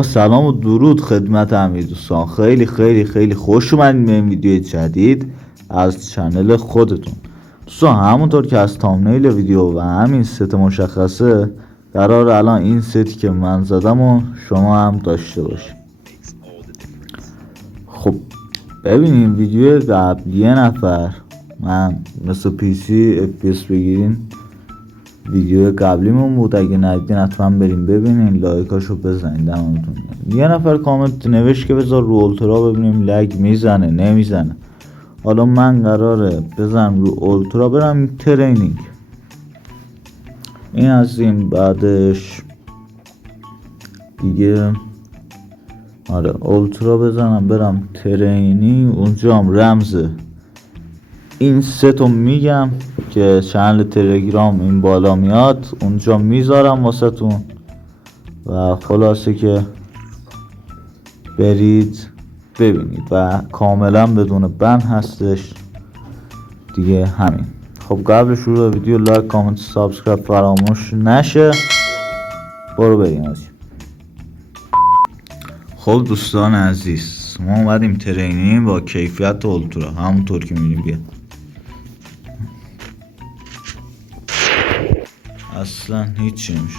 آقا سلام و درود خدمت همه دوستان. خیلی خیلی خیلی خوش اومدین به این ویدیو جدید از چنل خودتون. دوستان همونطور که از تامنیل ویدیو و همین ست مشخصه، قرار الان این ستی که من زدم و شما هم داشته باشید. خب ببینیم ویدیو قبل یه نفر، من مثل پی سی FPS بگیرین، ویدیو قبلیمون بود. اگه ندیدین حتما بریم ببینین، لایکاشو بزنین دمتون. یه نفر کامنت نوشت که بذار رو اولترا ببینیم لگ میزنه نمیزنه. حالا من قراره بزنم رو اولترا برم ترینینگ. این از این. بعدش دیگه اولترا بزنم برم ترینینگ. اونجا هم رمز این ستو میگم که چنل تلگرام این بالا میاد، اونجا میذارم واسه تون و خلاصه که برید ببینید و کاملا بدون بند هستش دیگه. همین. خب قبل شروع ویدیو لایک کامنت سابسکرایب فراموش نشه. برو بریم از. خب دوستان عزیز، ما اومدیم ترینینگ با کیفیت اولترا همونطور که میبینیم. بیا اصلا هیچی نمیشه.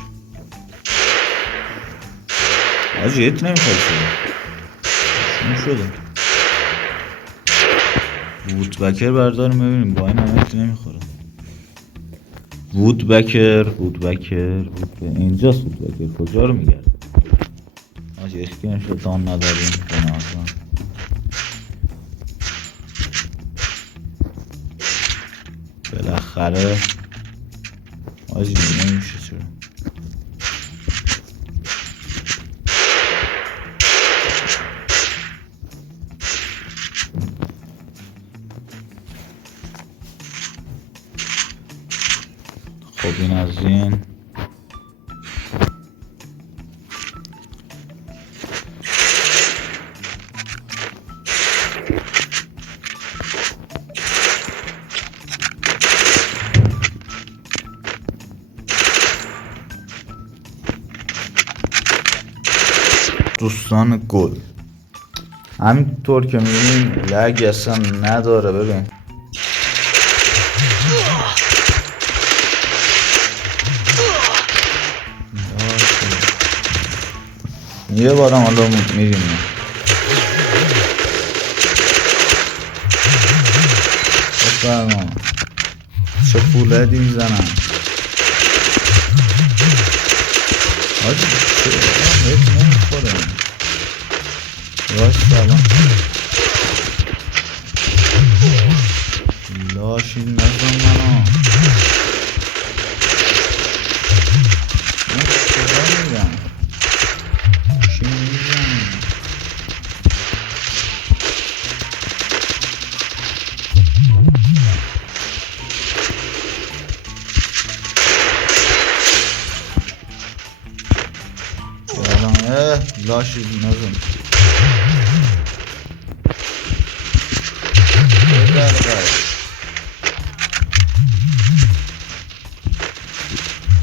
آجی هیت نمیخواد شده. وودبکر برداریم ببینیم. با این هم هیت نمیخوره. وودبکر اینجاست. وودبکر کجا رو میگرد؟ آجی اسکینش رو تان نداریم کنه اصلا. بالاخره آجی نمیشه. چرا خب این از این. دوستان گل همینطور که میبینیم لگ اصلا نداره. ببین یه بارم حالا میریم بفرما چه پولادی میزنم. آجی هیچ نمیخوره. سلام لاشی نزن منو. من کجا میگم چی میگم؟ لاشی نزن.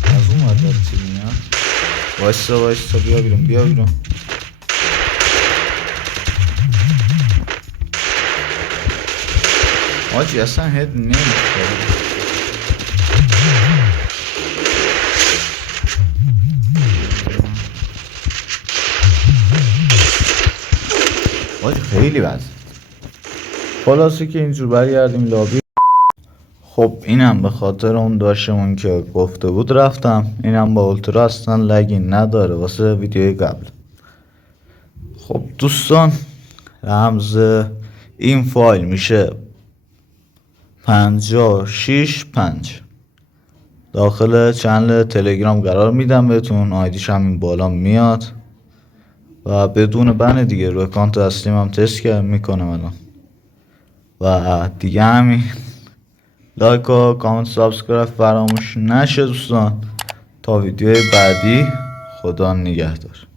از اون مدد چی میاد؟ وایسا بیا بیرون. آجی اصلا هد نمیخوره. آجی خیلی وزن. خلاصه که اینجور برگردیم لابی. خب اینم به خاطر اون داشتمون که گفته بود رفتم. اینم با اولترا اصلا لگی نداره واسه ویدیوی قبل. خب دوستان رمز این فایل میشه 565. داخل چنل تلگرام قرار میدم بهتون. آیدیش هم این بالا میاد و بدون بند دیگه. روی اکانت اصلیم هم تست میکنم الان و دیگه همین. لایک و کامنت سابسکرایب فراموش نشه دوستان. تا ویدیوی بعدی، خدا نگهدار.